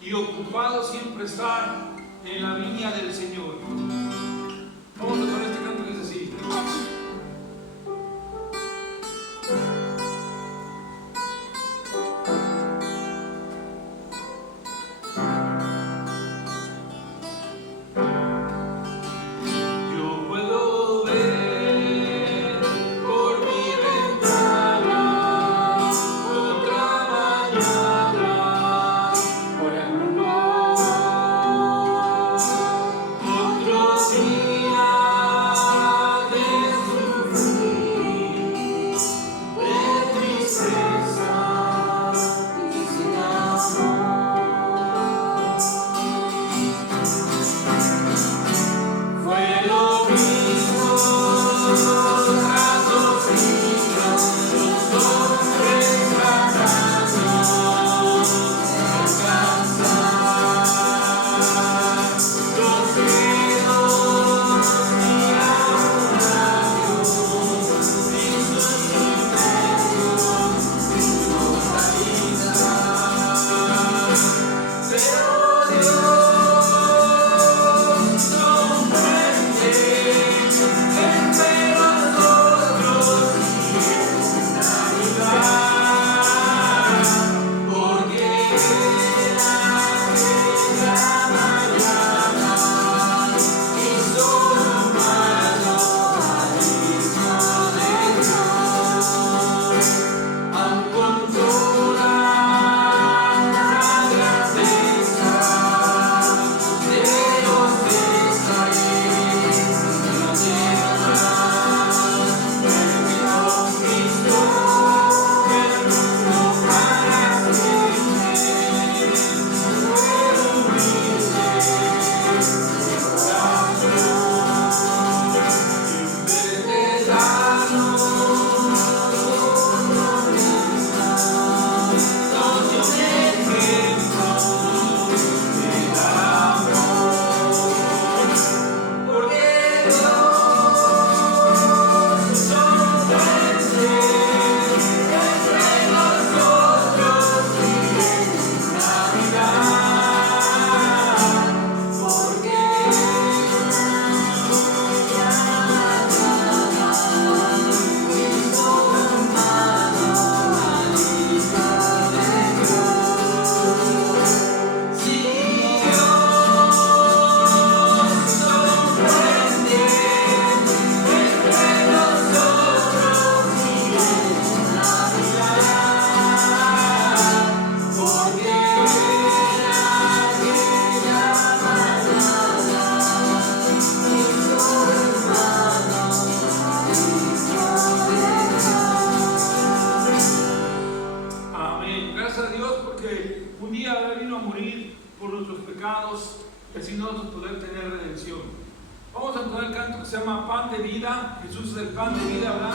y ocupado siempre estar en la viña del Señor. Vamos a tocar este canto que es así. Otro día Él vino a morir por nuestros pecados y así nosotros poder tener redención. Vamos a entonar el canto que se llama Pan de Vida. Jesús es el pan de vida, ¿verdad?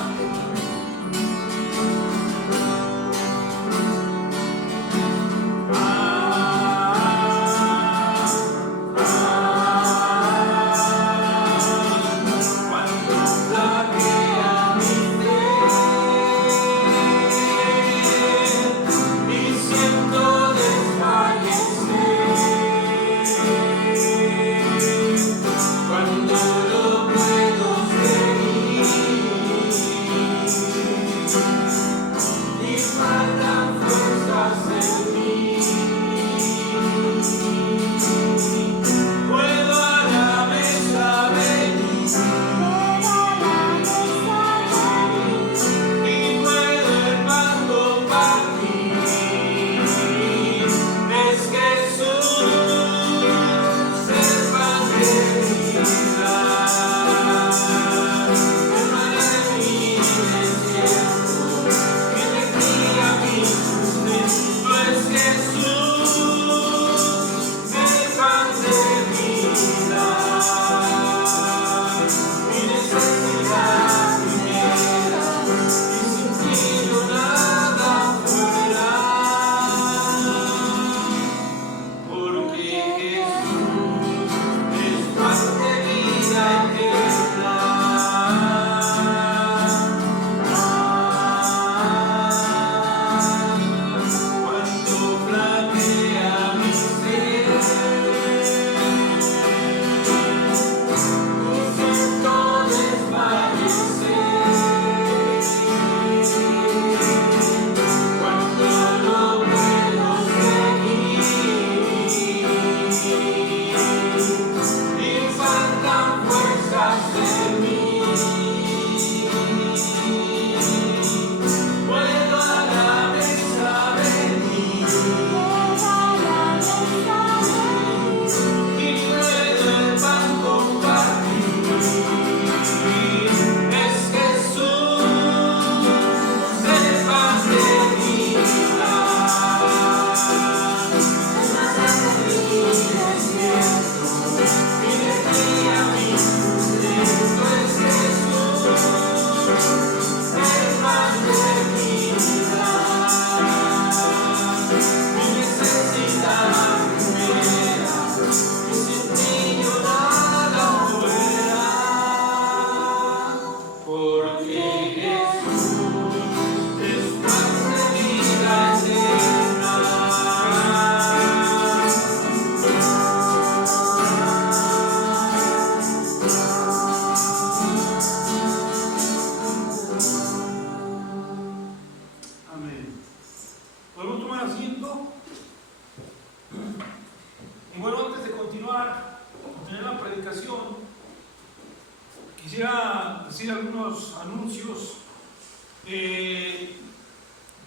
Quisiera decir algunos anuncios.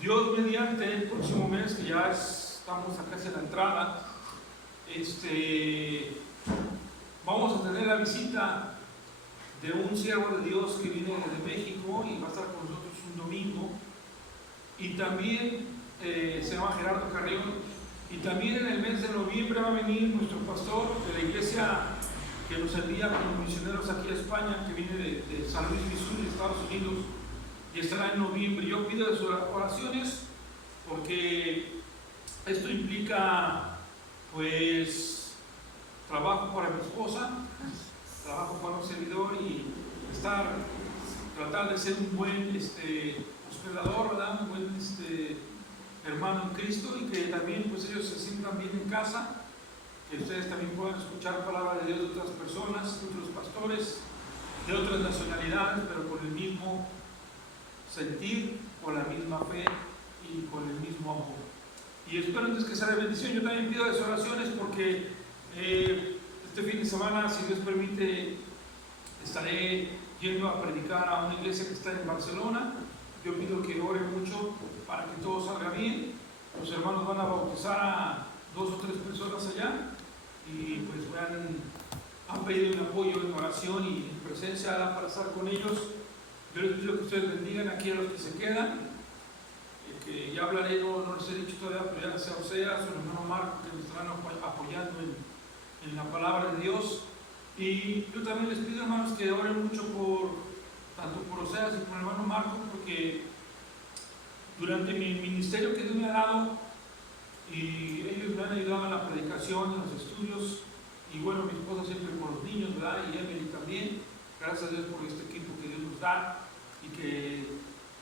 Dios mediante, el próximo mes, que ya estamos acá hacia la entrada, vamos a tener la visita de un siervo de Dios que viene de México y va a estar con nosotros un domingo. Y también se llama Gerardo Carrión. Y también en el mes de noviembre va a venir nuestro pastor de la iglesia que nos envía como misioneros aquí a España, que viene de San Luis, Missouri, Estados Unidos, y estará en noviembre. Yo pido de sus oraciones porque esto implica, pues, trabajo para mi esposa, trabajo para un servidor y tratar de ser un buen hospedador, ¿verdad? Un buen hermano en Cristo, y que también pues ellos se sientan bien en casa, que ustedes también puedan escuchar palabra de Dios de otras personas, de otros pastores, de otras nacionalidades, pero con el mismo sentir, con la misma fe y con el mismo amor. Y espero entonces que sea de bendición. Yo también pido de sus oraciones porque este fin de semana, si Dios permite, estaré yendo a predicar a una iglesia que está en Barcelona. Yo pido que oren mucho para que todo salga bien. Los hermanos van a bautizar a 2 o 3 personas allá y pues han pedido un apoyo en oración y en presencia para estar con ellos. Yo les pido que ustedes bendigan aquí a los que se quedan, que ya hablaré, no les he dicho todavía, pero ya sea Oseas, su hermano Marco, que van apoyando en la palabra de Dios. Y yo también les pido, hermanos, que oren mucho tanto por Oseas y por el hermano Marco, porque durante mi ministerio que Dios me ha dado, y ellos me han ayudado en la predicación, en los estudios, y bueno, mi esposa siempre con los niños, ¿verdad? Y Emily también, gracias a Dios por este equipo que Dios nos da, y que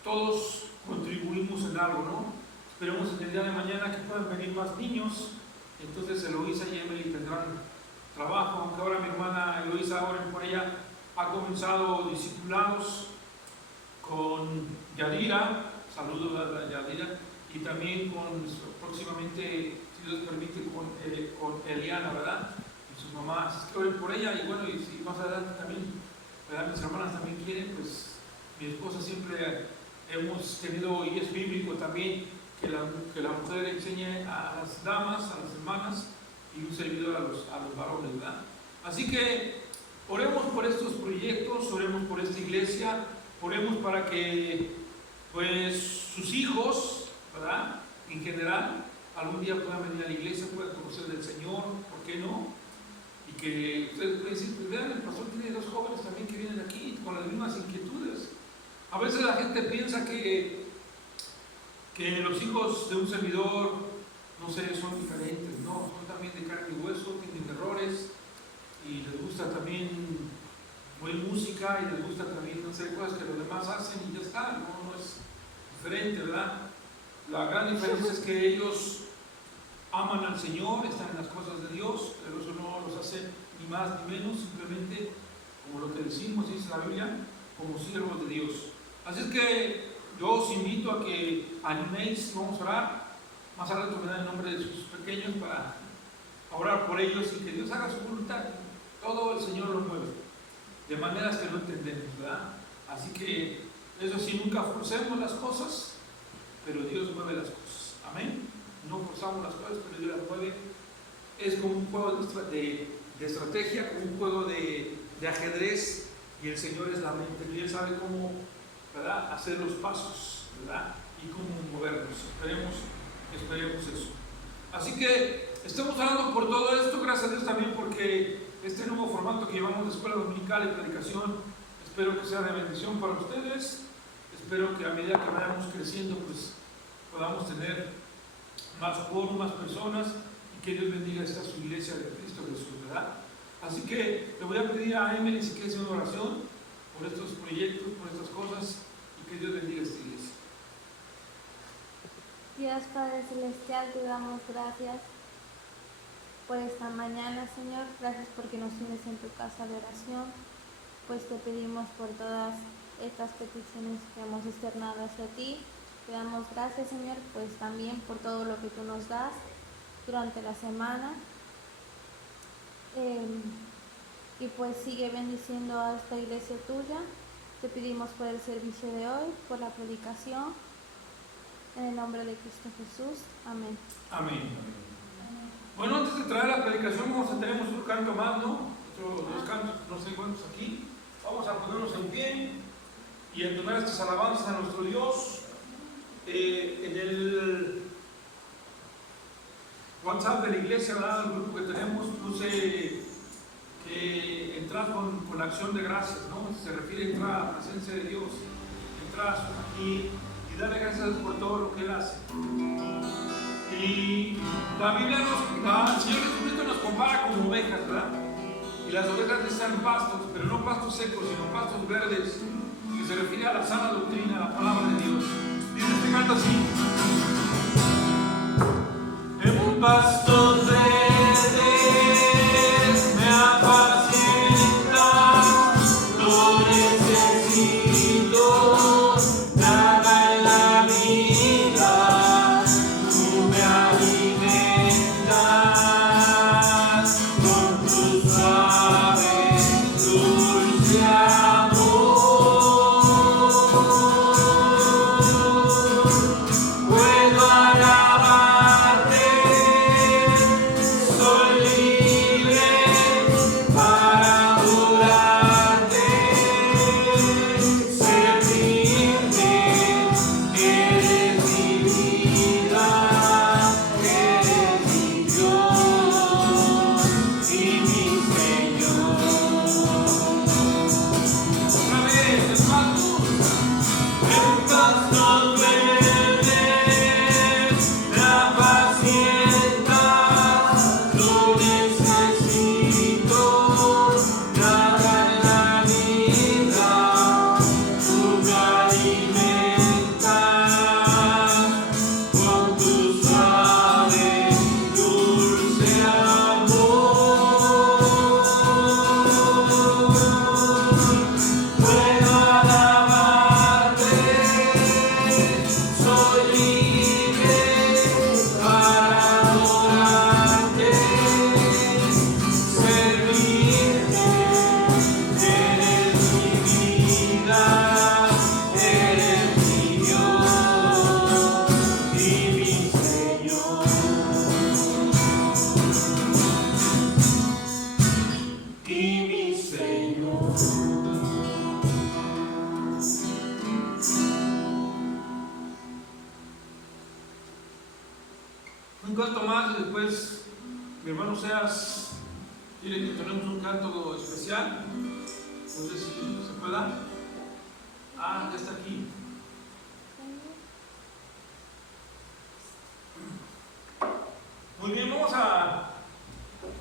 todos contribuimos en algo, ¿no? Esperemos en el día de mañana que puedan venir más niños, entonces Eloisa y Emily tendrán trabajo, aunque ahora mi hermana Eloisa, oren por ella, ha comenzado discipulados con Yadira, saludos a Yadira, y también próximamente, si Dios permite, con Eliana, ¿verdad? Y su mamá, así que oren por ella, y bueno, y si más adelante también, ¿verdad? Mis hermanas también quieren, pues mi esposa siempre hemos tenido, y es bíblico también, que la mujer enseñe a las damas, a las hermanas, y un servidor a los varones, ¿verdad? Así que oremos por estos proyectos, oremos por esta iglesia, oremos para que pues sus hijos, ¿verdad? En general, algún día puedan venir a la iglesia, puedan conocer del Señor, ¿por qué no? Y que ustedes pueden decir, pues vean, el pastor tiene 2 jóvenes también que vienen aquí con las mismas inquietudes. A veces la gente piensa que los hijos de un servidor, no sé, son diferentes, no, son también de carne y hueso, tienen errores, y les gusta también oír música, y les gusta también hacer cosas que los demás hacen, y ya está, no es diferente, ¿verdad? La gran diferencia es que ellos aman al Señor, están en las cosas de Dios, pero eso no los hace ni más ni menos, simplemente, como lo que decimos, dice la Biblia, como siervos de Dios. Así es que yo os invito a que animéis, vamos a orar. Más al rato me dan el nombre de sus pequeños para orar por ellos y que Dios haga su voluntad. Todo el Señor lo mueve, de maneras que no entendemos, ¿verdad? Así que eso sí, nunca forcemos las cosas, pero Dios mueve las cosas. Amén. No forzamos las cosas, pero Dios las mueve. Es como un juego de estrategia, como un juego de ajedrez, y el Señor es la mente, y Él sabe cómo, ¿verdad?, hacer los pasos, ¿verdad?, y cómo movernos. Esperemos eso. Así que estamos hablando por todo esto, gracias a Dios también, porque este nuevo formato que llevamos de escuela dominical y predicación, espero que sea de bendición para ustedes. Espero que a medida que vayamos creciendo, pues podamos tener más foro, más personas, y que Dios bendiga esta su iglesia de Cristo Jesús, ¿verdad? Así que le voy a pedir a Emily si quiere hacer una oración por estos proyectos, por estas cosas, y que Dios bendiga esta iglesia. Dios Padre Celestial, te damos gracias por esta mañana, Señor. Gracias porque nos tienes en tu casa de oración. Pues te pedimos por todas estas peticiones que hemos externado hacia ti. Te damos gracias, Señor, pues también por todo lo que tú nos das durante la semana. Y pues sigue bendiciendo a esta iglesia tuya. Te pedimos por el servicio de hoy, por la predicación. En el nombre de Cristo Jesús. Amén. Amén. Bueno, antes de traer la predicación, tenemos un canto más, ¿no? Dos cantos, no sé cuántos aquí. Vamos a ponernos en pie y entonar estas alabanzas a nuestro Dios. En el WhatsApp de la iglesia, ¿verdad?, el grupo que tenemos, puse que entrar con acción de gracias, ¿no? Se refiere a entrar a la presencia de Dios, entrar aquí y darle gracias por todo lo que Él hace. Y la Biblia el Señor Jesucristo nos compara con ovejas, ¿verdad? Y las ovejas necesitan pastos, pero no pastos secos, sino pastos verdes, que se refiere a la sana doctrina, a la palabra de Dios. Dice este canto así: en pastos verdes me apacientas, lo necesito, nada en la vida, tú me alimentas con tu suave, dulce amor. Puedo alabarte Mi hermano Seas quiere que tenemos un canto especial. No sé si se puede dar. Ah, ya está aquí. Muy bien, vamos a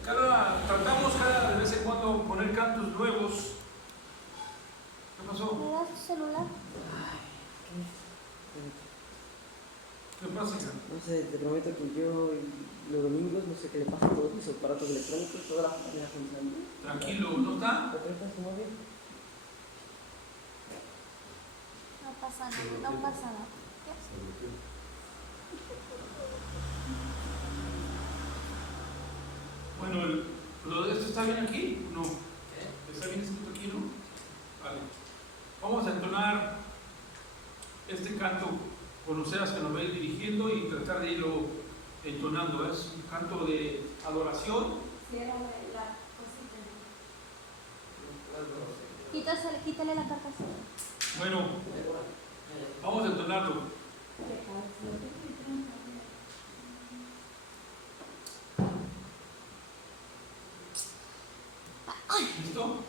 tratamos cada de vez en cuando poner cantos nuevos. ¿Qué pasó? ¿Me das tu celular? ¿Qué pasa, hija? No sé, te prometo que yo los domingos no sé qué le pasa a todos mis aparatos electrónicos, toda la familia funcionando. Tranquilo, ¿no está? ¿Te prestas tu móvil? No pasa nada, no pasa nada. Bueno, ¿lo de esto está bien aquí? No. ¿Está bien escrito aquí, no? Vale. Vamos a entonar este canto con Oseas que nos va a ir dirigiendo y tratar de irlo entonando. Es un canto de adoración. Quítale la carta. Bueno, vamos a entonarlo. ¿Listo?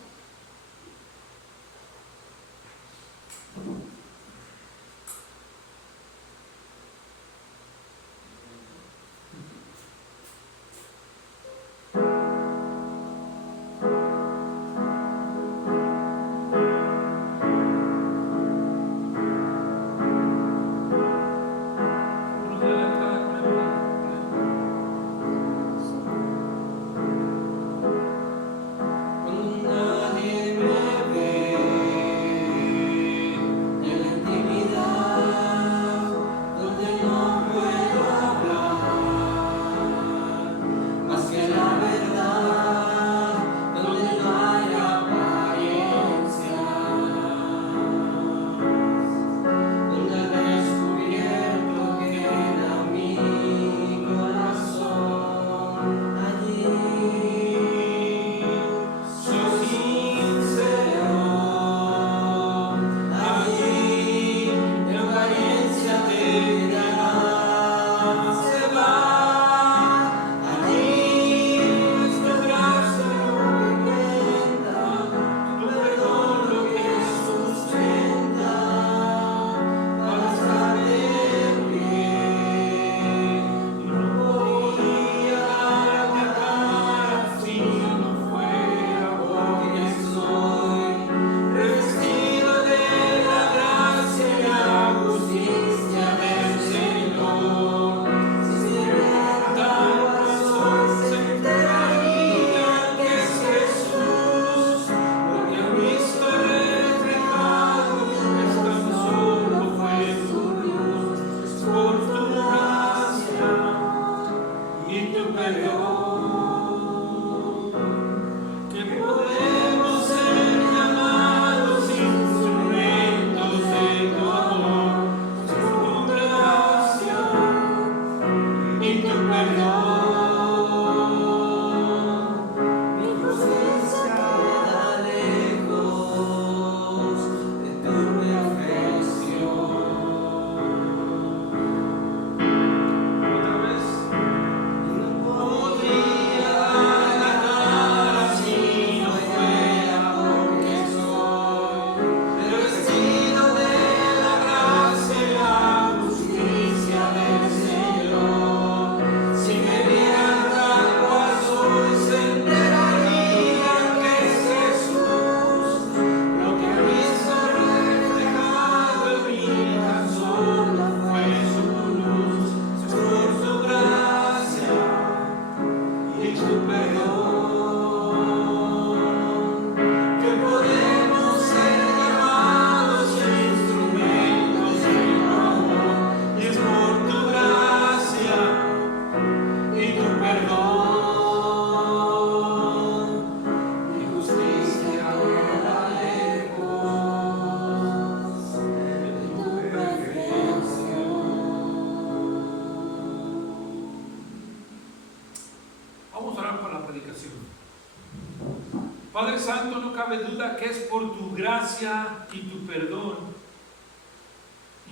Padre Santo, no cabe duda que es por tu gracia y tu perdón.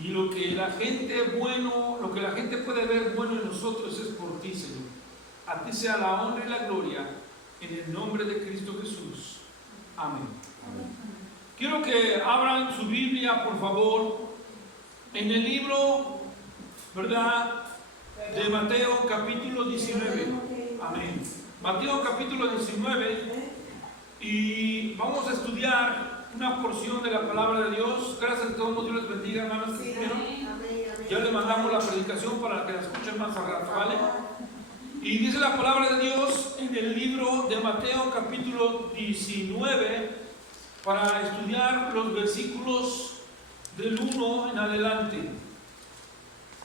Y lo que la gente puede ver bueno en nosotros es por ti, Señor. A ti sea la honra y la gloria en el nombre de Cristo Jesús. Amén. Quiero que abran su Biblia, por favor, en el libro, ¿verdad?, de Mateo capítulo 19. Amén. Mateo capítulo 19, y vamos a estudiar una porción de la palabra de Dios. Gracias a todos, Dios les bendiga, hermanos. Ya le mandamos la predicación para que la escuchen más al rato, ¿vale? Y dice la palabra de Dios en el libro de Mateo capítulo 19, para estudiar los versículos del 1 en adelante.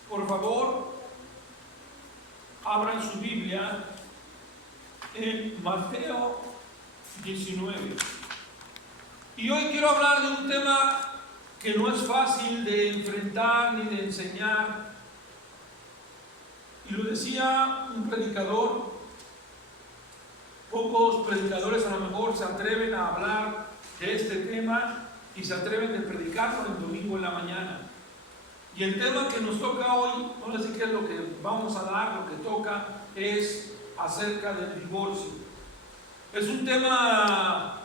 Por favor, abran su Biblia en Mateo 19. Y hoy quiero hablar de un tema que no es fácil de enfrentar ni de enseñar. Y lo decía un predicador. Pocos predicadores a lo mejor se atreven a hablar de este tema y se atreven a predicarlo el domingo en la mañana. Y el tema que nos toca hoy, no sé qué es lo que vamos a dar, lo que toca es acerca del divorcio. Es un tema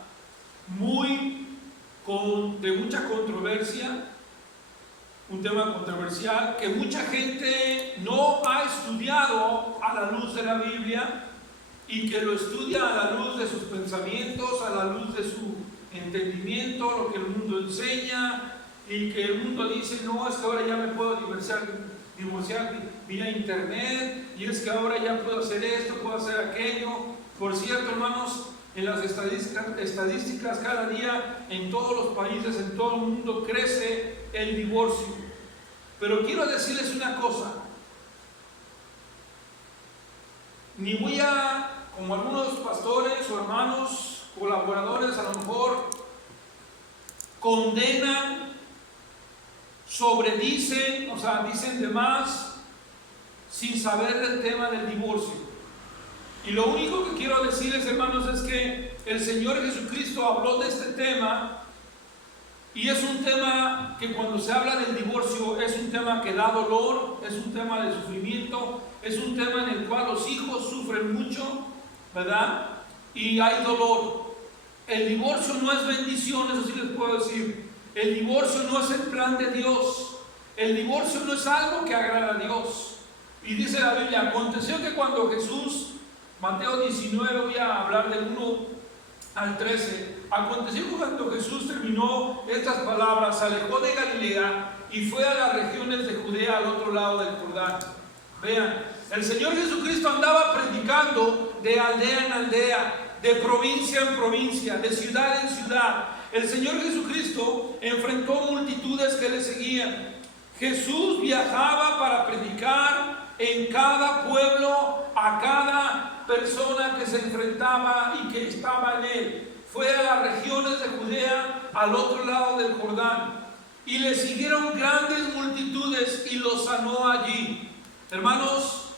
de mucha controversia, un tema controversial que mucha gente no ha estudiado a la luz de la Biblia, y que lo estudia a la luz de sus pensamientos, a la luz de su entendimiento, lo que el mundo enseña, y que el mundo dice: no, es que ahora ya me puedo divorciar vía internet, y es que ahora ya puedo hacer esto, puedo hacer aquello. Por cierto, hermanos, en las estadísticas cada día en todos los países, en todo el mundo, crece el divorcio. Pero quiero decirles una cosa: ni voy a, como algunos pastores o hermanos colaboradores a lo mejor condenan, sobredicen, o sea, dicen de más sin saber del tema del divorcio. Y lo único que quiero decirles, hermanos, es que el Señor Jesucristo habló de este tema, y es un tema que cuando se habla del divorcio es un tema que da dolor, es un tema de sufrimiento, es un tema en el cual los hijos sufren mucho, ¿verdad? Y hay dolor. El divorcio no es bendición, eso sí les puedo decir. El divorcio no es el plan de Dios. El divorcio no es algo que agrada a Dios. Y dice la Biblia: aconteció que cuando Jesús, Mateo 19, voy a hablar del 1 al 13. Aconteció que cuando Jesús terminó estas palabras, se alejó de Galilea y fue a las regiones de Judea, al otro lado del Jordán. Vean, el Señor Jesucristo andaba predicando de aldea en aldea, de provincia en provincia, de ciudad en ciudad. El Señor Jesucristo enfrentó multitudes que le seguían. Jesús viajaba para predicar en cada pueblo a cada persona que se enfrentaba y que estaba en él. Fue a las regiones de Judea, al otro lado del Jordán, y le siguieron grandes multitudes y los sanó allí. Hermanos,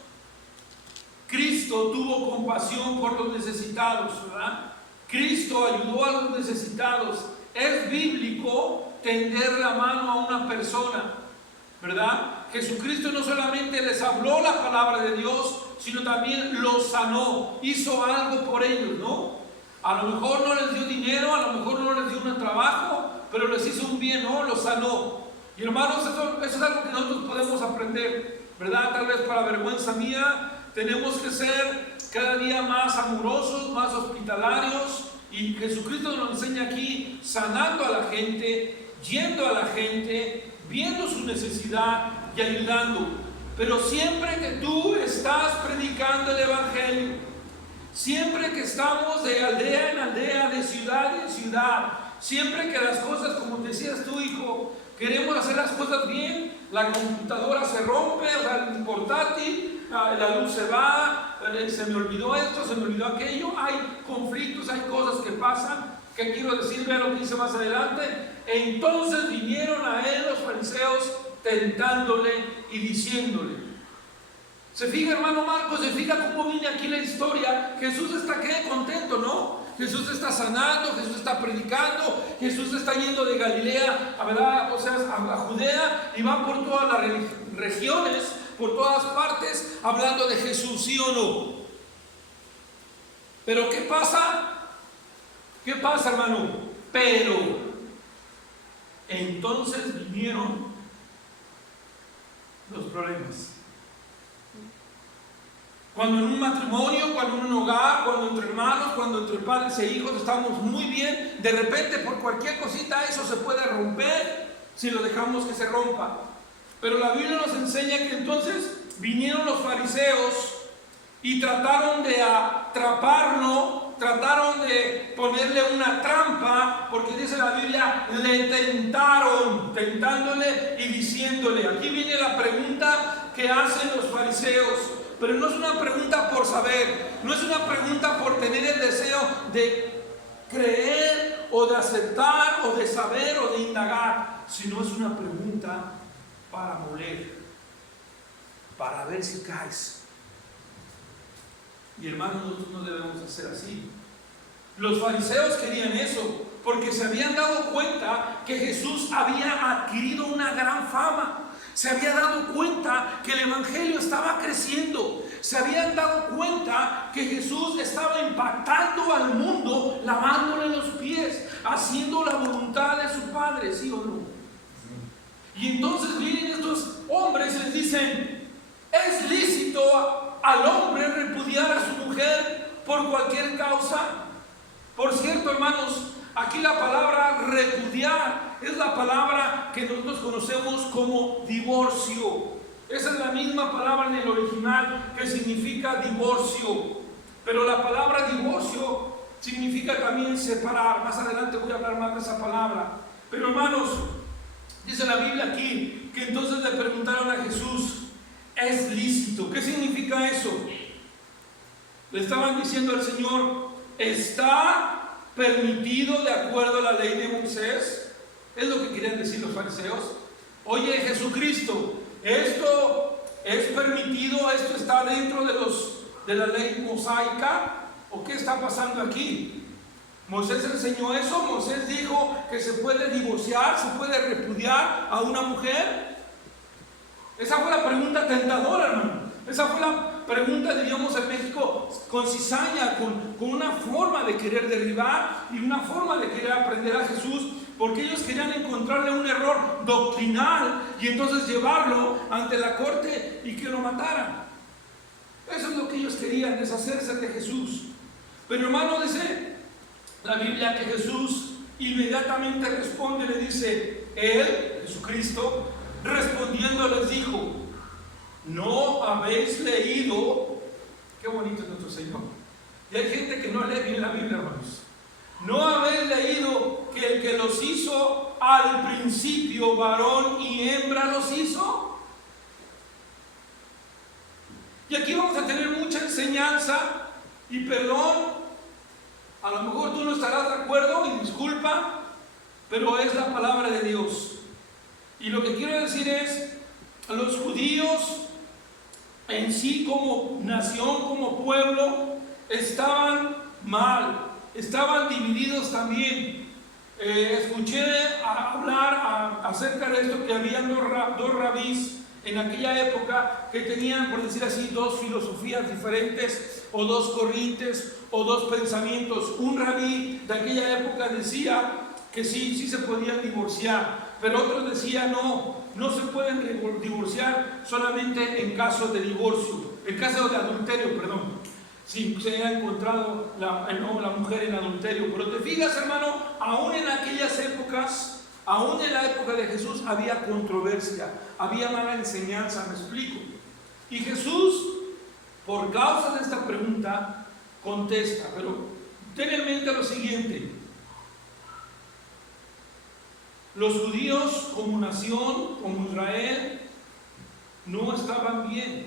Cristo tuvo compasión por los necesitados, ¿verdad? Cristo ayudó a los necesitados. Es bíblico tender la mano a una persona, ¿verdad? Jesucristo no solamente les habló la palabra de Dios, sino también los sanó, hizo algo por ellos, ¿no? A lo mejor no les dio dinero, a lo mejor no les dio un trabajo, pero les hizo un bien, ¿no? Los sanó. Y hermanos, eso es algo que nosotros podemos aprender, ¿verdad? Tal vez para vergüenza mía, tenemos que ser cada día más amorosos, más hospitalarios, y Jesucristo nos enseña aquí, sanando a la gente, yendo a la gente, viendo su necesidad y ayudando. Pero siempre que tú estás predicando el Evangelio, siempre que estamos de aldea en aldea, de ciudad en ciudad, siempre que las cosas, como decías tú, hijo, queremos hacer las cosas bien, la computadora se rompe, o sea, el portátil, la luz se va, se me olvidó esto, se me olvidó aquello, hay conflictos, hay cosas que pasan. ¿Qué quiero decir? Vean lo que dice más adelante. Entonces vinieron a él los fariseos tentándole y diciéndole. Se fija, hermano Marcos, se fija cómo viene aquí la historia. Jesús está contento, ¿no? Jesús está sanando, Jesús está predicando, Jesús está yendo de Galilea a Judea, y va por todas las regiones, por todas partes, hablando de Jesús, ¿sí o no? Pero ¿qué pasa? ¿Qué pasa, hermano? Pero entonces vinieron los problemas. Cuando en un matrimonio, cuando en un hogar, cuando entre hermanos, cuando entre padres e hijos estamos muy bien, de repente por cualquier cosita eso se puede romper si lo dejamos que se rompa. Pero la Biblia nos enseña que entonces vinieron los fariseos y trataron de atraparlo, trataron de ponerle una trampa, porque dice la Biblia, le tentaron, tentándole y diciéndole. Aquí viene la pregunta que hacen los fariseos, pero no es una pregunta por saber, no es una pregunta por tener el deseo de creer o de aceptar o de saber o de indagar, sino es una pregunta para moler, para ver si caes. Y hermanos, nosotros no debemos hacer así. Los fariseos querían eso, porque se habían dado cuenta que Jesús había adquirido una gran fama. Se había dado cuenta que el evangelio estaba creciendo. Se habían dado cuenta que Jesús estaba impactando al mundo, lavándole los pies, haciendo la voluntad de su Padre, ¿sí o no? Y entonces vienen estos hombres y les dicen, ¿es lícito al hombre repudiar a su mujer por cualquier causa? Por cierto, hermanos, aquí la palabra repudiar es la palabra que nosotros conocemos como divorcio. Esa es la misma palabra en el original que significa divorcio. Pero la palabra divorcio significa también separar. Más adelante voy a hablar más de esa palabra. Pero hermanos, dice la Biblia aquí que entonces le preguntaron a Jesús, ¿es lícito? ¿Qué significa eso? Le estaban diciendo al Señor, ¿está permitido de acuerdo a la ley de Moisés? Es lo que querían decir los fariseos. Oye, Jesucristo, ¿esto es permitido? ¿Esto está dentro de la ley mosaica? ¿O qué está pasando aquí? Moisés enseñó eso. Moisés dijo que se puede divorciar, se puede repudiar a una mujer. Esa fue la pregunta tentadora, hermano. Esa fue la pregunta, diríamos en México, con cizaña, con una forma de querer derribar y una forma de querer aprender a Jesús, porque ellos querían encontrarle un error doctrinal y entonces llevarlo ante la corte y que lo mataran. Eso es lo que ellos querían, deshacerse de Jesús. Pero hermano, dice la Biblia que Jesús inmediatamente responde, le dice, Él, Jesucristo, respondiendo les dijo, ¿no habéis leído? Qué bonito es nuestro Señor. Y hay gente que no lee bien la Biblia, hermanos. ¿No habéis leído que el que los hizo al principio, varón y hembra los hizo? Y aquí vamos a tener mucha enseñanza y perdón. A lo mejor tú no estarás de acuerdo y disculpa, pero es la palabra de Dios. Y lo que quiero decir es, los judíos en sí como nación, como pueblo, estaban mal, estaban divididos también. Escuché hablar acerca de esto, que había dos rabís en aquella época que tenían, por decir así, dos filosofías diferentes, o dos corrientes, o dos pensamientos. Un rabí de aquella época decía que sí se podían divorciar, pero otros decían no se pueden divorciar solamente en caso de divorcio, en caso de adulterio, perdón, si se ha encontrado la mujer en adulterio. Pero te fijas, hermano, aún en aquellas épocas, aún en la época de Jesús, había controversia, había mala enseñanza, me explico. Y Jesús, por causa de esta pregunta, contesta, pero ten en mente lo siguiente. Los judíos como nación, como Israel, no estaban bien.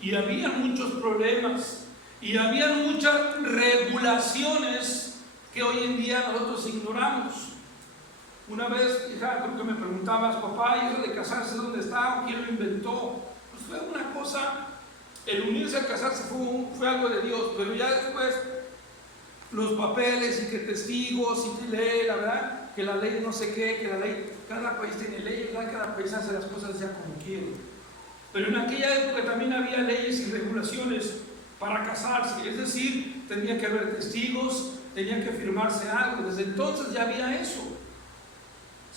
Y había muchos problemas. Y había muchas regulaciones que hoy en día nosotros ignoramos. Una vez, hija, creo que me preguntabas, papá, ¿y eso de casarse dónde está? ¿Quién lo inventó? Pues fue una cosa, el unirse a casarse fue algo de Dios, pero ya después los papeles y que testigos y que ley, la verdad, que la ley no sé qué, que la ley, cada país tiene leyes, cada país hace las cosas ya como quiere. Pero en aquella época también había leyes y regulaciones. para casarse, es decir, tenía que haber testigos, tenía que firmarse algo. Desde entonces ya había eso,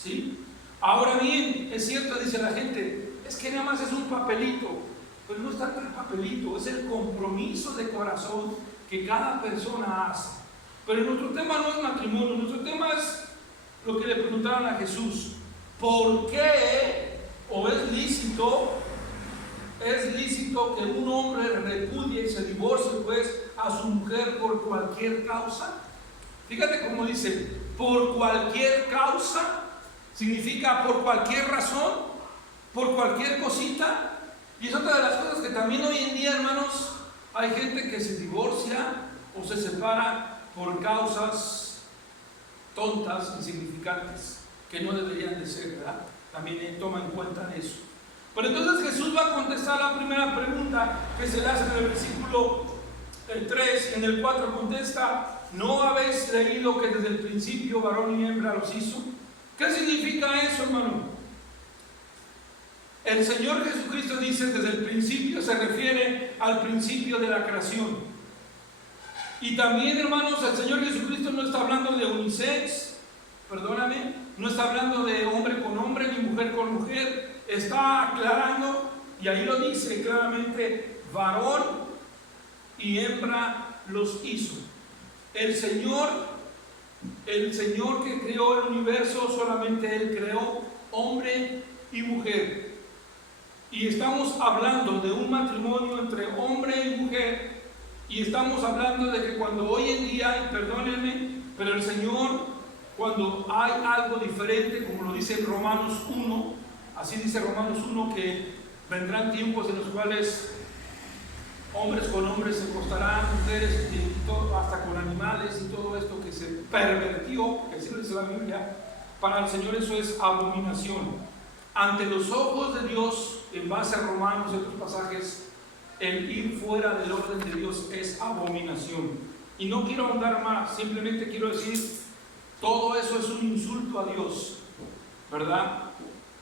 ¿sí? Ahora bien, es cierto, dice la gente, es que nada más es un papelito. Pues no es tanto el papelito, es el compromiso de corazón que cada persona hace. Pero nuestro tema no es matrimonio, nuestro tema es lo que le preguntaron a Jesús: ¿por qué o es lícito que un hombre repudie y se divorcie pues a su mujer por cualquier causa? Fíjate cómo dice, por cualquier causa, significa por cualquier razón, por cualquier cosita. Y es otra de las cosas que también hoy en día, hermanos, hay gente que se divorcia o se separa por causas tontas, insignificantes, que no deberían de ser, ¿verdad? También toma en cuenta eso. Pero entonces Jesús va a contestar la primera pregunta que se le hace en el versículo 3, en el 4 contesta: ¿no habéis leído que desde el principio varón y hembra los hizo? ¿Qué significa eso, hermano? El Señor Jesucristo dice desde el principio, se refiere al principio de la creación. Y también, hermanos, el Señor Jesucristo no está hablando de unisex, perdóname, no está hablando de hombre con hombre ni mujer con mujer. Está aclarando, y ahí lo dice claramente, varón y hembra los hizo. El Señor que creó el universo, solamente Él creó hombre y mujer. Y estamos hablando de un matrimonio entre hombre y mujer, y estamos hablando de que cuando hoy en día, y perdónenme, pero el Señor, cuando hay algo diferente, como lo dice Romanos 1, así dice Romanos 1, que vendrán tiempos en los cuales hombres con hombres se acostarán, mujeres y todo, hasta con animales, y todo esto que se pervertió, que así lo dice la Biblia, para el Señor eso es abominación. Ante los ojos de Dios, en base a Romanos y otros pasajes, el ir fuera del orden de Dios es abominación. Y no quiero ahondar más, simplemente quiero decir, todo eso es un insulto a Dios, ¿verdad?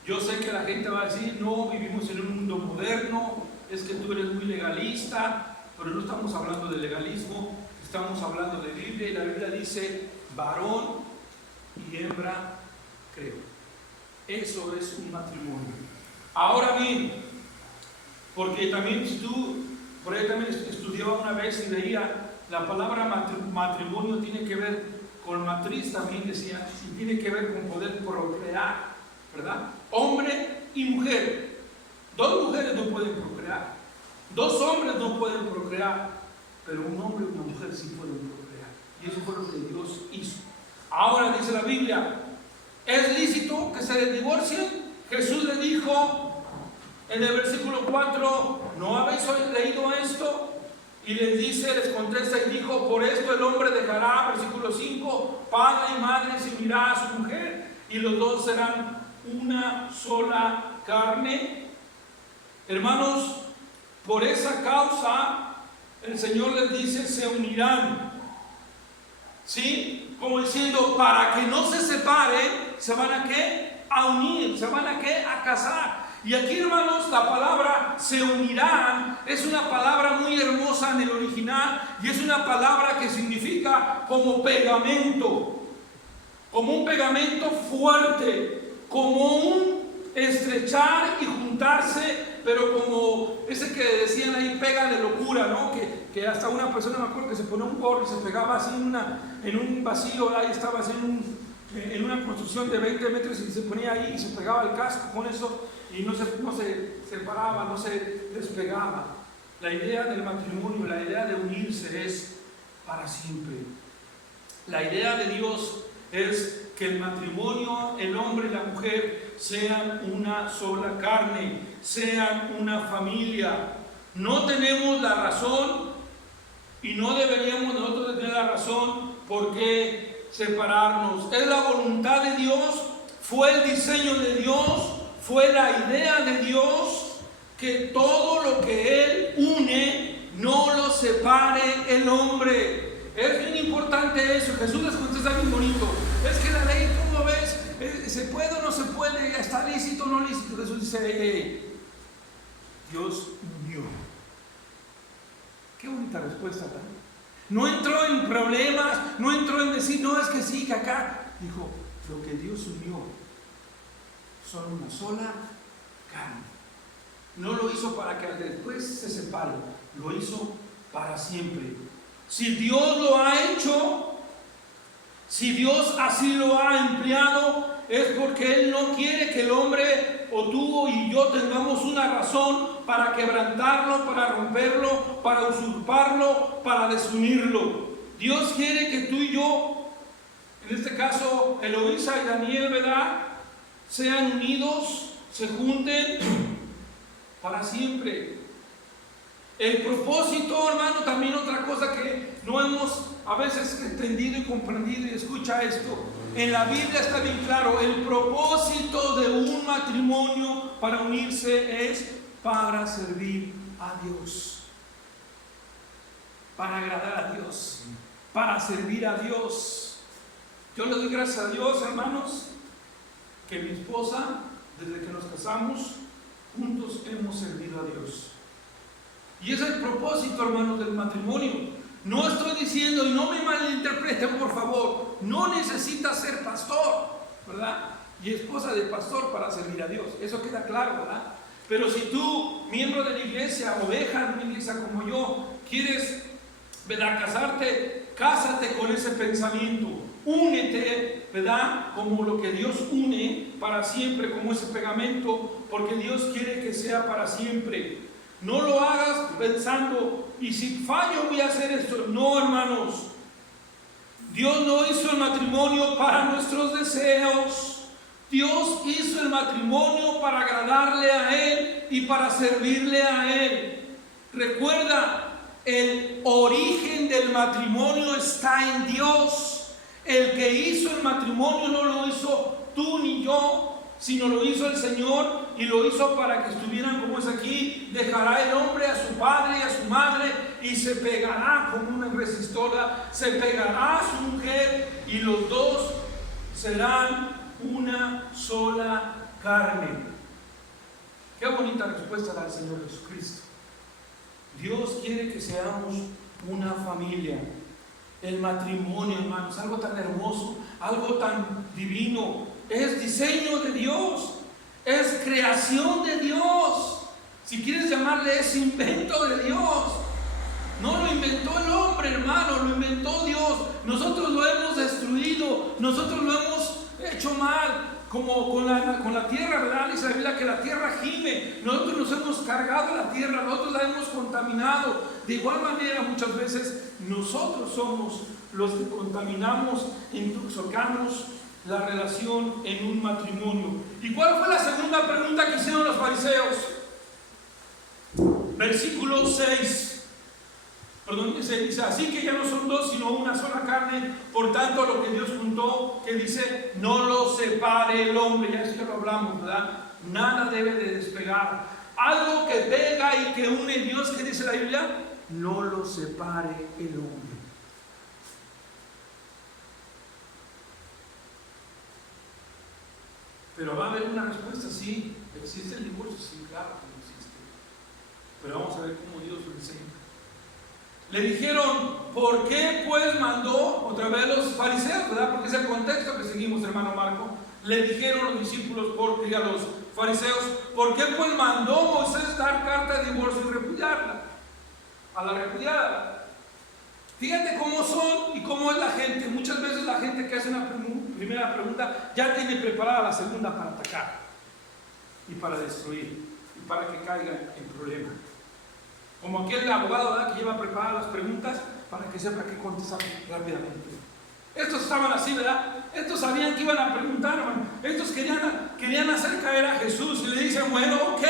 Yo sé que la gente va a decir, no, vivimos en un mundo moderno, es que tú eres muy legalista, pero no estamos hablando de legalismo, estamos hablando de Biblia, y la Biblia dice, varón y hembra creo. Eso es un matrimonio. Ahora bien, porque también si tú, por ahí también estudiaba una vez y leía, la palabra matrimonio tiene que ver con matriz, también decía, y tiene que ver con poder procrear, ¿verdad? Hombre y mujer. Dos mujeres no pueden procrear, dos hombres no pueden procrear, pero un hombre y una mujer sí pueden procrear. Y eso fue lo que Dios hizo. Ahora dice la Biblia, ¿es lícito que se divorcien? Jesús le dijo en el versículo 4, ¿no habéis leído esto? Y les dice, les contesta y dijo, por esto el hombre dejará, versículo 5, padre y madre, se unirá a su mujer, y los dos serán una sola carne. Hermanos, por esa causa el Señor les dice, se unirán, ¿sí? Como diciendo, para que no se separen, se van a ¿qué? A unir, se van a ¿qué? A casar. Y aquí, hermanos, la palabra se unirán es una palabra muy hermosa en el original, y es una palabra que significa como pegamento, como un pegamento fuerte, como un estrechar y juntarse, pero como ese que decían ahí, pega de locura, ¿no? Que hasta una persona, me acuerdo, que se ponía un gorro y se pegaba así en un vacío, ahí estaba así en una construcción de 20 metros, y se ponía ahí y se pegaba el casco con eso, y no se separaba, no se despegaba. La idea del matrimonio, la idea de unirse es para siempre. La idea de Dios es que el matrimonio, el hombre y la mujer, sean una sola carne, sean una familia. No tenemos la razón, y no deberíamos nosotros tener la razón por qué separarnos. Es la voluntad de Dios, fue el diseño de Dios, fue la idea de Dios, que todo lo que Él une, no lo separe el hombre. Es bien importante eso. Jesús les contesta bien bonito. Es que la ley, ¿cómo ves? ¿Se puede o no se puede? ¿Está lícito o no lícito? Jesús dice, Dios unió. Qué bonita respuesta, ¿verdad? No entró en problemas, no entró en decir, no, es que sí, que acá. Dijo, lo que Dios unió son una sola carne. No lo hizo para que después se separe, lo hizo para siempre. Si Dios lo ha hecho, si Dios así lo ha empleado, es porque Él no quiere que el hombre o tú y yo tengamos una razón para quebrantarlo, para romperlo, para usurparlo, para desunirlo. Dios quiere que tú y yo, en este caso Eloísa y Daniel, ¿verdad?, sean unidos, se junten para siempre. El propósito, hermano, también otra cosa que no hemos a veces entendido y comprendido, y escucha esto, en la Biblia está bien claro, el propósito de un matrimonio para unirse es para servir a Dios, para agradar a Dios, para servir a Dios. Yo le doy gracias a Dios, hermanos, que mi esposa, desde que nos casamos, juntos hemos servido a Dios. Y ese es el propósito, hermanos, del matrimonio. No estoy diciendo, y no me malinterpreten, por favor, no necesitas ser pastor, ¿verdad?, y esposa de pastor para servir a Dios. Eso queda claro, ¿verdad? Pero si tú, miembro de la iglesia, oveja de una iglesia como yo, quieres, ¿verdad?, casarte, cásate con ese pensamiento. Únete, ¿verdad?, como lo que Dios une para siempre, como ese pegamento, porque Dios quiere que sea para siempre. No lo hagas pensando, y si fallo voy a hacer esto. No, hermanos. Dios no hizo el matrimonio para nuestros deseos. Dios hizo el matrimonio para agradarle a Él y para servirle a Él. Recuerda, el origen del matrimonio está en Dios. El que hizo el matrimonio no lo hizo tú ni yo, sino lo hizo el Señor, y lo hizo para que estuvieran como es aquí. Dejará el hombre a su padre y a su madre y se pegará como una resistora, se pegará a su mujer y los dos serán una sola carne. Qué bonita respuesta da el Señor Jesucristo. Dios quiere que seamos una familia. El matrimonio, hermanos, algo tan hermoso, algo tan divino. Es diseño de Dios, es creación de Dios. Si quieres llamarle, es invento de Dios. No lo inventó el hombre, hermano, lo inventó Dios. Nosotros lo hemos destruido, nosotros lo hemos hecho mal, como con la tierra, ¿verdad? Dice la Biblia que la tierra gime. Nosotros nos hemos cargado la tierra, nosotros la hemos contaminado. De igual manera, muchas veces nosotros somos los que contaminamos, intoxicamos la relación en un matrimonio. ¿Y cuál fue la segunda pregunta que hicieron los fariseos? Versículo 6. Perdón, dice, así que ya no son dos, sino una sola carne. Por tanto, lo que Dios juntó, que dice, no lo separe el hombre. Ya eso ya lo hablamos, ¿verdad? Nada debe de despegar. Algo que pega y que une Dios, que dice la Biblia, no lo separe el hombre. Pero va a haber una respuesta, sí. ¿Existe el divorcio? Sí, claro que existe. Pero vamos a ver cómo Dios lo enseña. Le dijeron, ¿por qué pues mandó? Otra vez los fariseos, ¿verdad? Porque es el contexto que seguimos, hermano Marco. Le dijeron los discípulos, a los fariseos, ¿por qué pues mandó Moisés dar carta de divorcio y repudiarla? A la repudiada. Fíjate cómo son y cómo es la gente. Muchas veces la gente que hace una primera pregunta ya tiene preparada la segunda para atacar y para destruir y para que caigan en problemas. Como aquel abogado, ¿verdad?, que lleva preparadas las preguntas para que sepa qué contestar rápidamente. Estos estaban así, ¿verdad? Estos sabían que iban a preguntar, hermano. Estos querían hacer caer a Jesús y le dicen, bueno, ok,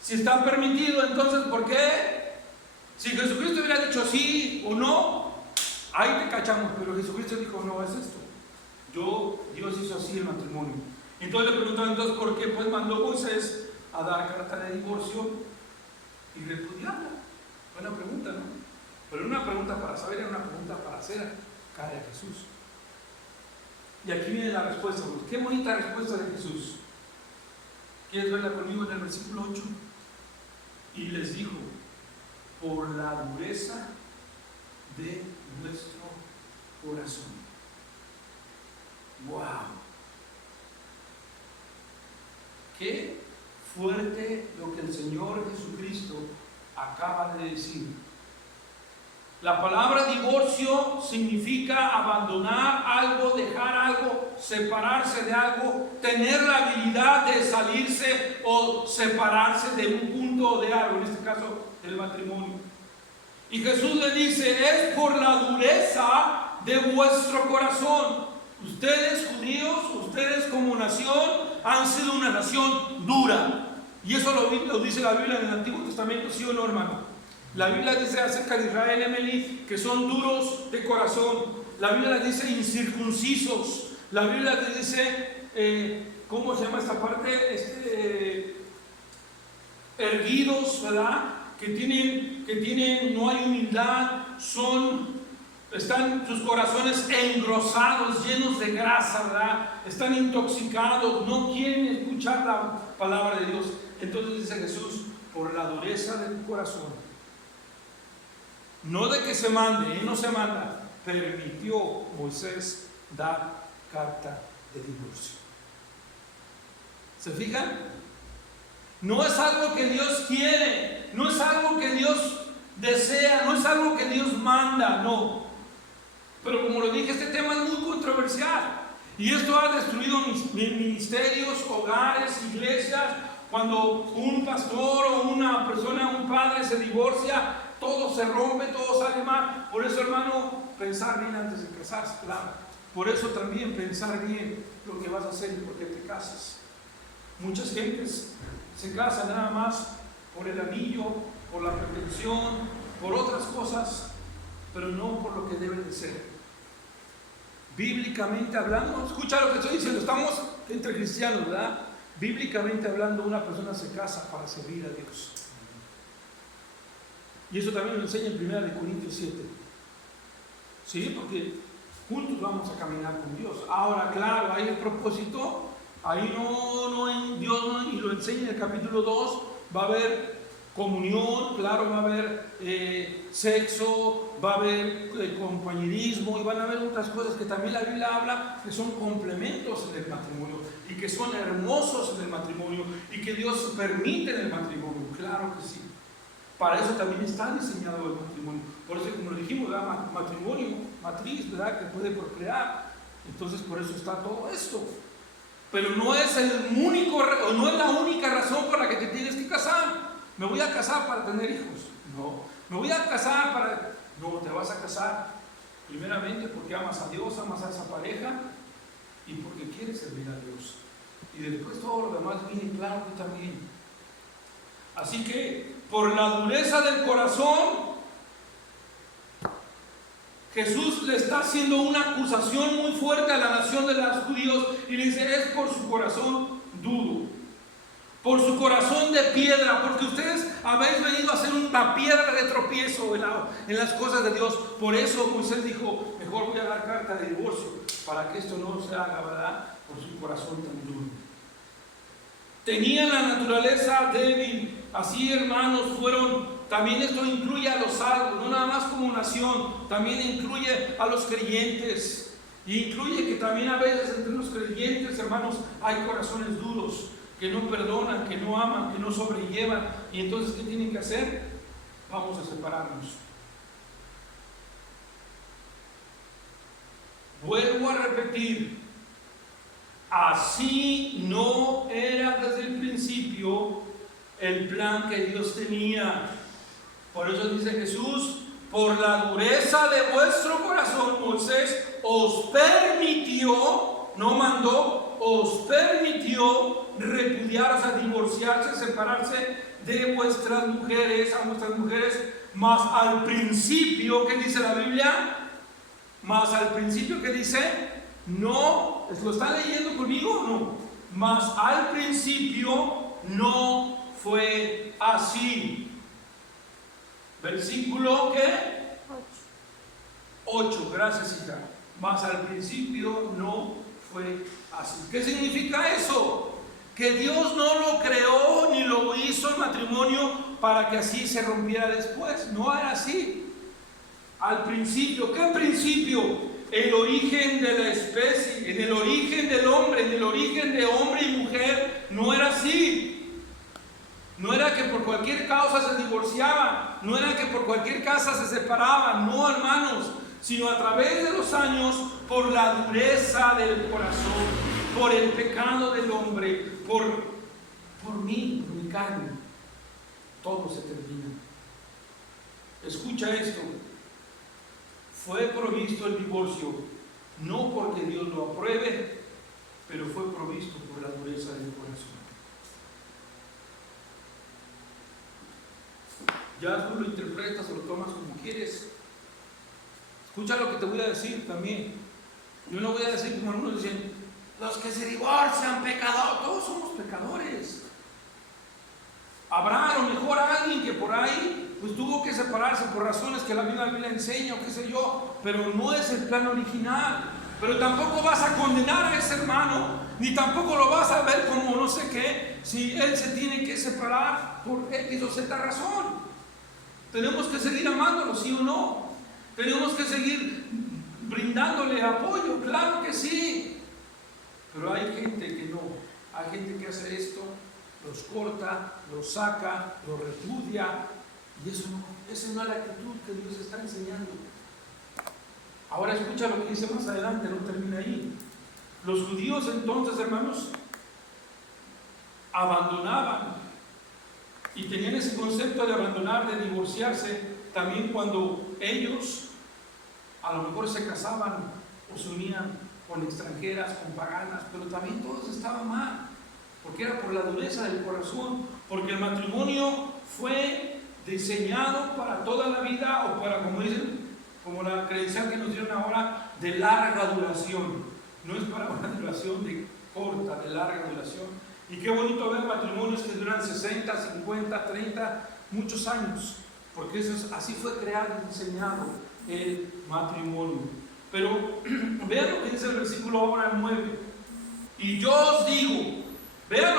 si está permitido, entonces ¿por qué? Si Jesucristo hubiera dicho sí o no, ahí te cachamos. Pero Jesucristo dijo, no, es esto. Dios hizo así el matrimonio. Entonces le preguntaron, entonces, ¿por qué pues mandó Moisés a dar carta de divorcio y repudiarla? Buena pregunta, ¿no? Pero una pregunta para saber, era una pregunta para hacer caer a Jesús. Y aquí viene la respuesta. Qué bonita respuesta de Jesús. ¿Quieres verla conmigo en el versículo 8? Y les dijo, por la dureza de nuestro corazón. ¡Wow! Qué fuerte lo que el Señor Jesucristo acaba de decir. La palabra divorcio significa abandonar algo, dejar algo, separarse de algo, tener la habilidad de salirse o separarse de un punto o de algo, en este caso el matrimonio. Y Jesús le dice, es por la dureza de vuestro corazón. Ustedes judíos, ustedes como nación, han sido una nación dura. Y eso lo dice la Biblia en el Antiguo Testamento, ¿sí o no, hermano? La Biblia dice acerca de Israel, Emily, que son duros de corazón. La Biblia dice incircuncisos. La Biblia dice, ¿cómo se llama esta parte? Erguidos, ¿verdad? Que tienen, no hay humildad, están sus corazones engrosados, llenos de grasa, ¿verdad? Están intoxicados, no quieren escuchar la palabra de Dios. Entonces dice Jesús, por la dureza del corazón, no de que se mande, no se manda, permitió Moisés dar carta de divorcio. ¿Se fijan? No es algo que Dios quiere, no es algo que Dios desea, no es algo que Dios manda, no. Pero como lo dije, este tema es muy controversial. Y esto ha destruido ministerios, hogares, iglesias. Cuando un pastor o una persona, un padre se divorcia, todo se rompe, todo sale mal. Por eso, hermano, pensar bien antes de casarse, claro. Por eso también pensar bien lo que vas a hacer y por qué te casas. Muchas gentes se casan nada más por el anillo, por la pretensión, por otras cosas, pero no por lo que debe de ser. Bíblicamente hablando, escucha lo que estoy diciendo, estamos entre cristianos, ¿verdad? Bíblicamente hablando, una persona se casa para servir a Dios. Y eso también lo enseña en 1 Corintios 7. Sí, porque juntos vamos a caminar con Dios. Ahora, claro, hay el propósito. Ahí Dios no, y lo enseña en el capítulo 2, va a haber comunión, claro, va a haber sexo, va a haber compañerismo y van a haber otras cosas que también la Biblia habla que son complementos en el matrimonio y que son hermosos en el matrimonio y que Dios permite en el matrimonio, claro que sí. Para eso también está diseñado el matrimonio. Por eso, como lo dijimos, ¿verdad? Matrimonio, matriz, ¿verdad? Que puede procrear. Entonces, por eso está todo esto. Pero no es no es la única razón por la que te tienes que casar. Me voy a casar para tener hijos. No. Me voy a casar para... No, te vas a casar primeramente porque amas a Dios, amas a esa pareja y porque quieres servir a Dios. Y después todo lo demás viene, claro que también. Así que, por la dureza del corazón, Jesús le está haciendo una acusación muy fuerte a la nación de los judíos y le dice, es por su corazón duro, por su corazón de piedra, porque ustedes habéis venido a ser una piedra de tropiezo en las cosas de Dios. Por eso Moisés dijo, mejor voy a dar carta de divorcio, para que esto no se haga, ¿verdad? Por su corazón tan duro. Tenían la naturaleza débil, así hermanos también esto incluye a los salvos, no nada más como nación, también incluye a los creyentes, y incluye que también a veces entre los creyentes, hermanos, hay corazones duros, que no perdonan, que no aman, que no sobrellevan, y entonces, ¿qué tienen que hacer? Vamos a separarnos. Vuelvo a repetir, así no era desde el principio el plan que Dios tenía. Por eso dice Jesús, por la dureza de vuestro corazón, Moisés os permitió, no mandó, os permitió repudiaros, a divorciarse, separarse de vuestras mujeres, a vuestras mujeres, mas al principio, ¿qué dice la Biblia? Mas al principio, ¿qué dice? No, ¿lo están leyendo conmigo o no? Mas al principio no fue así. Versículo ¿qué? 8, gracias hija. Mas al principio no fue así. ¿Qué significa eso? Que Dios no lo creó ni lo hizo el matrimonio para que así se rompiera después. No era así. Al principio, ¿qué principio? El origen de la especie, en el origen del hombre, en el origen de hombre y mujer, no era así. No era que por cualquier causa se divorciaban, no era que por cualquier causa se separaban, no, hermanos, sino a través de los años, por la dureza del corazón, por el pecado del hombre, por mí, por mi carne, todo se termina. Escucha esto. Fue provisto el divorcio, no porque Dios lo apruebe, pero fue provisto por la dureza del corazón. Ya tú lo interpretas o lo tomas como quieres. Escucha lo que te voy a decir también. Yo no voy a decir como algunos dicen, los que se divorcian, pecadores, todos somos pecadores. Habrá a lo mejor alguien que por ahí pues tuvo que separarse por razones que la Biblia enseña o qué sé yo, pero no es el plan original. Pero tampoco vas a condenar a ese hermano, ni tampoco lo vas a ver como no sé qué, si él se tiene que separar por X o Z razón. Tenemos que seguir amándolo, ¿sí o no? Tenemos que seguir brindándole apoyo, claro que sí. Pero hay gente que no, hay gente que hace esto, los corta, los saca, los repudia, y esa no es la actitud que Dios está enseñando. Ahora escucha lo que dice más adelante, no termina ahí. Los judíos entonces, hermanos, abandonaban y tenían ese concepto de abandonar, de divorciarse, también cuando ellos a lo mejor se casaban o se unían con extranjeras, con paganas, pero también todos estaban mal, porque era por la dureza del corazón, porque el matrimonio fue diseñado para toda la vida, o para, como dicen, como la credencial que nos dieron ahora, de larga duración. No es para una duración de corta, de larga duración. Y qué bonito ver matrimonios que duran 60, 50, 30, muchos años, porque así fue creado y diseñado el matrimonio. Pero vean lo que dice el versículo ahora 9. Y yo os digo, vean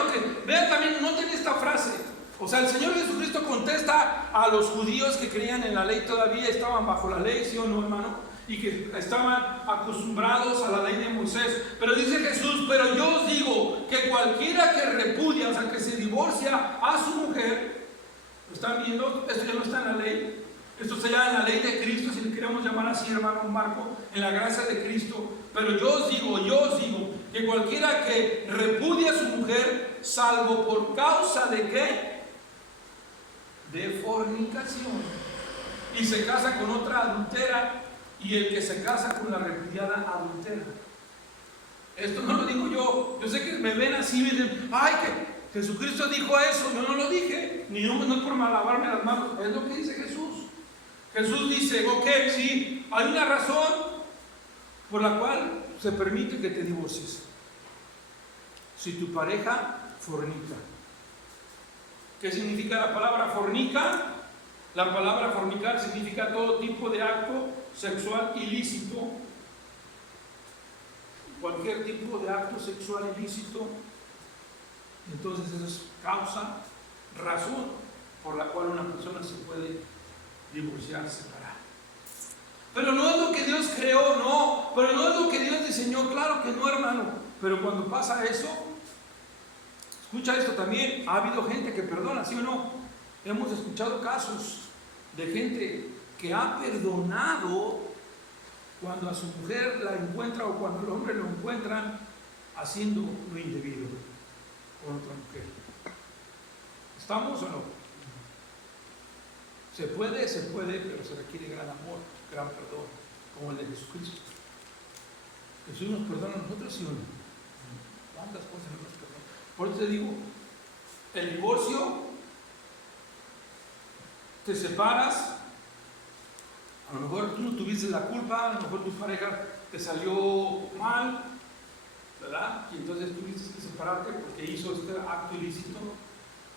también, noten esta frase. O sea, el Señor Jesucristo contesta a los judíos que creían en la ley, todavía estaban bajo la ley, ¿sí o no, hermano? Y que estaban acostumbrados a la ley de Moisés. Pero dice Jesús, pero yo os digo que cualquiera que repudia, o sea, que se divorcia a su mujer, ¿lo están viendo? Esto ya no está en la ley. Esto está ya en la ley de Cristo, si le queremos llamar así, hermano Marco, en la gracia de Cristo. Pero yo os digo, que cualquiera que repudia a su mujer, salvo por causa de ¿qué? De fornicación, y se casa con otra adultera, y el que se casa con la repudiada adultera. Esto no lo digo yo sé que me ven así y me dicen, ay, que Jesucristo dijo eso. Yo no lo dije, no es por malavarme las manos, es lo que dice Jesús. Jesús dice, ok, sí, hay una razón por la cual se permite que te divorcies. Si tu pareja fornica. ¿Qué significa la palabra fornica? La palabra fornicar significa todo tipo de acto sexual ilícito. Cualquier tipo de acto sexual ilícito. Entonces eso es causa, razón por la cual una persona se puede divorciar, separar. Pero no es lo que Dios creó, no. Pero no es lo que Dios diseñó, claro que no, hermano. Pero cuando pasa eso, escucha esto también, ha habido gente que perdona, ¿sí o no? Hemos escuchado casos de gente que ha perdonado cuando a su mujer la encuentra o cuando el hombre lo encuentran haciendo lo indebido con otra mujer. ¿Estamos o no? Se puede, pero se requiere gran amor, gran perdón, como el de Jesucristo. Jesús nos perdona a nosotros, ¿sí o no? ¿Cuántas cosas nos perdona? Por eso te digo, el divorcio, te separas, a lo mejor tú no tuviste la culpa, a lo mejor tu pareja te salió mal, ¿verdad? Y entonces tuviste que separarte porque hizo este acto ilícito.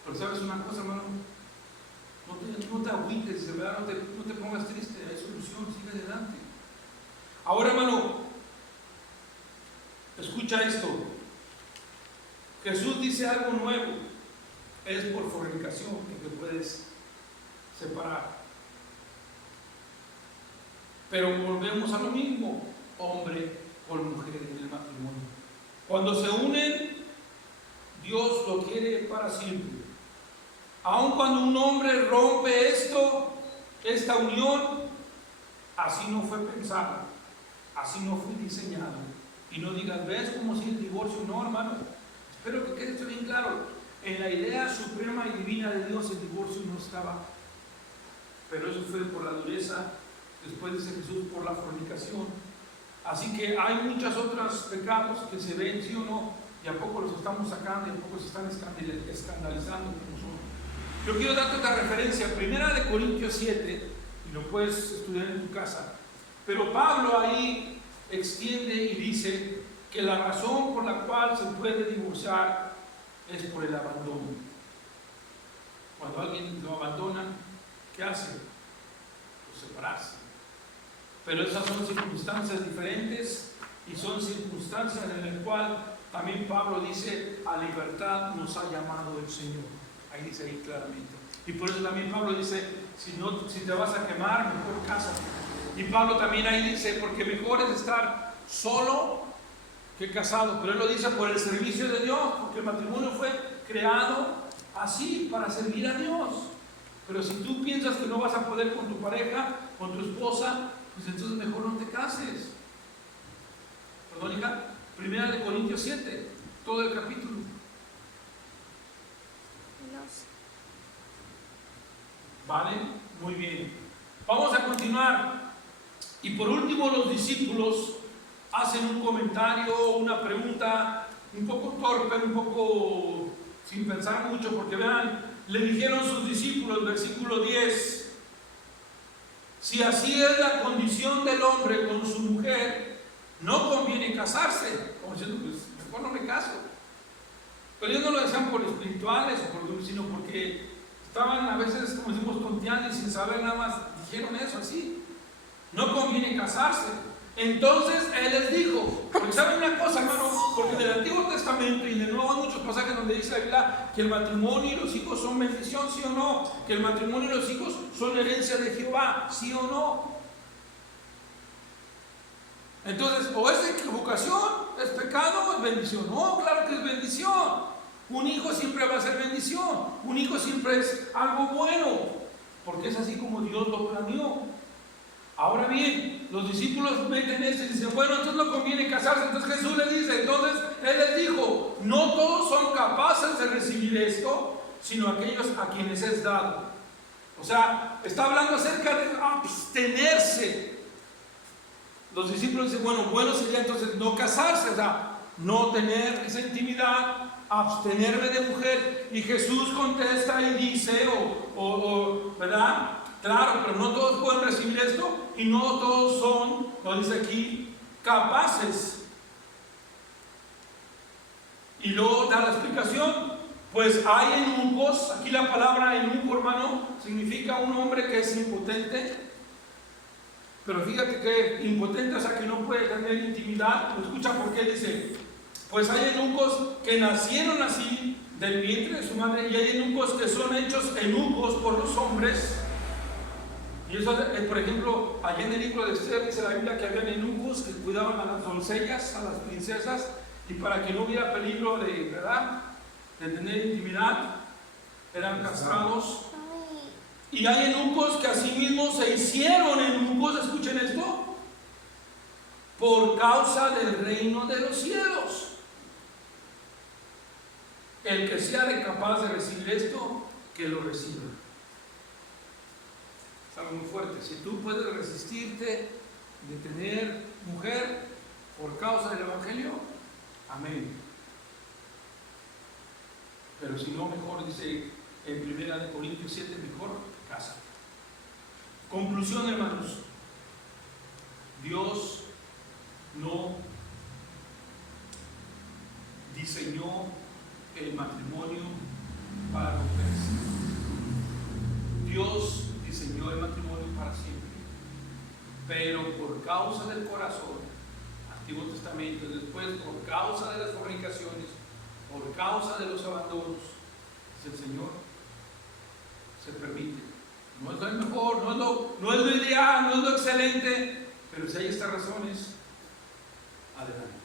Pero sabes una cosa, hermano, no te agüites, ¿verdad? No te pongas triste, hay solución, sigue adelante. Ahora, hermano, escucha esto. Jesús dice algo nuevo. es por fornicación que te puedes separar. Pero volvemos a lo mismo, hombre con mujer en el matrimonio. Cuando se unen, Dios lo quiere para siempre. Aun cuando un hombre rompe esta unión, así no fue pensado, así no fue diseñado. Y no digas, ¿ves cómo si el divorcio? No, hermano. Espero que quede esto bien claro. En la idea suprema y divina de Dios el divorcio no estaba. Pero eso fue por la dureza, después dice Jesús, por la fornicación. Así que hay muchos otros pecados que se ven, sí o no, y a poco los estamos sacando y a poco se están escandalizando como son. Yo quiero darte otra referencia, 1 Corintios 7, y lo puedes estudiar en tu casa. Pero Pablo ahí extiende y dice que la razón por la cual se puede divorciar es por el abandono. Cuando alguien lo abandona, ¿qué hace? Pues separarse. Pero esas son circunstancias diferentes y son circunstancias en las cuales también Pablo dice, a libertad nos ha llamado el Señor. Ahí dice ahí claramente. Y por eso también Pablo dice, si te vas a quemar, mejor cásate. Y Pablo también ahí dice, porque mejor es estar solo que casado. Pero él lo dice por el servicio de Dios, porque el matrimonio fue creado así, para servir a Dios. Pero si tú piensas que no vas a poder con tu pareja, con tu esposa, pues entonces mejor no te cases. Perdón, hija. 1 Corintios 7, todo el capítulo. ¿Vale? Muy bien. Vamos a continuar. Y por último, los discípulos hacen un comentario, una pregunta un poco torpe, un poco sin pensar mucho, porque vean, le dijeron sus discípulos, versículo 10, si así es la condición del hombre con su mujer, no conviene casarse. Como diciendo, pues mejor no me caso. Pero ellos no lo decían por espirituales, sino porque estaban a veces, como decimos, tonteando y sin saber nada más, dijeron eso así. No conviene casarse. Entonces Él les dijo, porque saben una cosa, hermano, porque en el Antiguo Testamento y en el Nuevo hay muchos pasajes donde dice la Biblia que el matrimonio y los hijos son bendición, sí o no, que el matrimonio y los hijos son herencia de Jehová, sí o no. Entonces, o es equivocación, es pecado o es bendición. No, claro que es bendición. Un hijo siempre va a ser bendición, un hijo siempre es algo bueno, porque es así como Dios lo planeó. Ahora bien, los discípulos meten esto y dicen, bueno, entonces no conviene casarse. Entonces Jesús les dice, entonces Él les dijo, no todos son capaces de recibir esto, sino aquellos a quienes es dado. O sea, está hablando acerca de abstenerse. Los discípulos dicen, bueno sería entonces no casarse, o sea, no tener esa intimidad, abstenerme de mujer. Y Jesús contesta y dice, ¿verdad? Claro, pero no todos pueden recibir esto y no todos son, lo dice aquí, capaces. Y luego da la explicación, pues hay eunucos, aquí la palabra eunuco, hermano, significa un hombre que es impotente. Pero fíjate que impotente, o sea que no puede tener intimidad. Escucha por qué dice, pues hay eunucos que nacieron así del vientre de su madre y hay eunucos que son hechos eunucos por los hombres. Y eso, por ejemplo, allá en el libro de Esther dice la Biblia que habían eunucos que cuidaban a las doncellas, a las princesas, y para que no hubiera peligro de, ¿verdad?, de tener intimidad, eran castrados. Y hay eunucos que asimismo se hicieron eunucos, escuchen esto, por causa del reino de los cielos. El que sea capaz de recibir esto, que lo reciba. Es algo muy fuerte. Si tú puedes resistirte de tener mujer por causa del Evangelio, amén. Pero si no, mejor, dice en 1 Corintios 7, mejor cásate. Conclusión, hermanos. Dios no diseñó el matrimonio para romperse. Dios diseñó el matrimonio para siempre, pero por causa del corazón, Antiguo Testamento, después por causa de las fornicaciones, por causa de los abandonos, el Señor, se permite. No es lo mejor, no es lo ideal, no es lo excelente, pero si hay estas razones, adelante.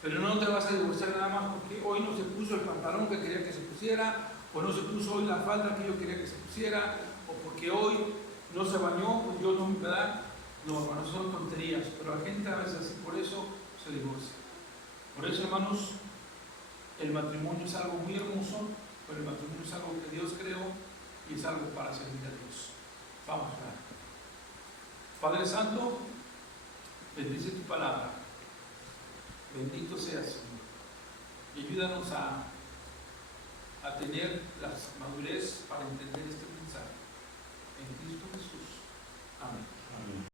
Pero no te vas a divorciar nada más porque hoy no se puso el pantalón que quería que se pusiera, o no se puso hoy la falda que yo quería que se pusiera, o porque hoy no se bañó, pues yo no, ¿verdad? No, hermanos, son tonterías, pero la gente a veces así, por eso se divorcia. Por eso, hermanos, el matrimonio es algo muy hermoso, pero el matrimonio es algo que Dios creó y es algo para servir a Dios. Vamos a orar. Padre Santo, bendice tu palabra. Bendito seas, Señor. Y ayúdanos a tener la madurez para entender este mensaje. En Cristo Jesús. Amén.